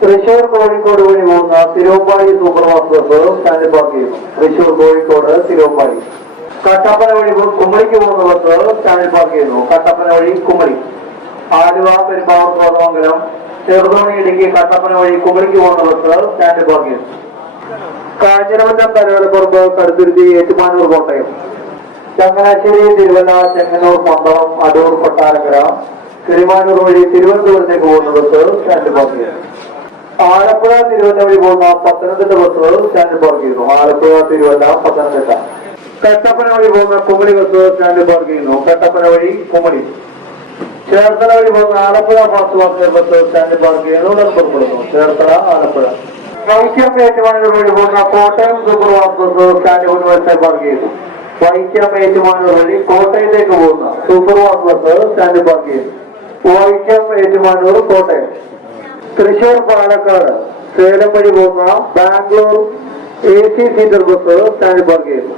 തൃശൂർ കോഴിക്കോട് വഴി പോകുന്ന Thiruvambady superfast bus സ്റ്റാൻഡിൽ പാർക്ക് ചെയ്യുന്നു. തൃശൂർ കോഴിക്കോട് തിരുവമ്പാടി. കട്ടപ്പന വഴി കുമളിക്ക് പോകുന്ന ബസ് സ്റ്റാൻഡിൽ പാർക്ക് ചെയ്യുന്നു. കട്ടപ്പന വഴി കുമളി. ആലുവ, പെരുമ്പാവൂർ, കോതമംഗലം, ചെറുതോണി, ഇടുക്കി, കട്ടപ്പന വഴി കുമളിക്ക് പോകുന്ന ബസ് സ്റ്റാൻഡിൽ പാർക്ക് ചെയ്യുന്നു. കാഞ്ഞിരമറ്റം, കരുവലപ്പുറത്ത്, കടുത്തുരുത്തി, ഏറ്റുമാനൂർ, കോട്ടയം. ചങ്ങനാശ്ശേരി, തിരുവല്ല, ചെങ്ങന്നൂർ, പന്തളം, അടൂർ, കൊട്ടാരക്കര, കിളിമാനൂർ വഴി തിരുവനന്തപുരത്തേക്ക് പോകുന്ന ബസ് സ്റ്റാൻഡിൽ പാർക്ക് ചെയ്യുന്നു. ആലപ്പുഴ, തിരുവല്ല വഴി പോകുന്ന പത്തനംതിട്ട ബസ് സ്റ്റാൻഡിൽ പാർക്ക് ചെയ്യുന്നു. ആലപ്പുഴ, തിരുവല്ല, പത്തനംതിട്ട. കട്ടപ്പന വഴി പോകുന്ന കുമളി ബസ് സ്റ്റാൻഡിൽ പാർക്ക് ചെയ്യുന്നു. കട്ടപ്പന വഴി കുമളി. ചേർത്തല വഴി പോകുന്ന ആലപ്പുഴ ഫാസ്റ്റ് പാസഞ്ചർ ബസ് സ്റ്റാൻഡിൽ പാർക്ക് ചെയ്യുന്നു. ഉടൻ പുറപ്പെടുന്നു. ചേർത്തല, ആലപ്പുഴ. വൈക്കം, ഏറ്റുമാനൂർ വഴി പോകുന്ന കോട്ടയം സൂപ്പർഫാസ്റ്റ് ബസ് സ്റ്റാൻഡിൽ മുൻവശത്തായി പാർക്ക് ചെയ്യുന്നു. വൈക്കം, ഏറ്റുമാനൂർ വഴി കോട്ടയത്തേക്ക് പോകുന്ന സൂപ്പർഫാസ്റ്റ് ബസ് സ്റ്റാൻഡിൽ പാർക്ക് ചെയ്യുന്നു. വൈക്കം, ഏറ്റുമാനൂർ, കോട്ടയം. തൃശൂർ, പാലക്കാട്, സേലം വഴി പോകുന്ന ബാംഗ്ലൂർ AC സീറ്റർ ബസ് സ്റ്റാൻഡിൽ പാർക്ക് ചെയ്യുന്നു.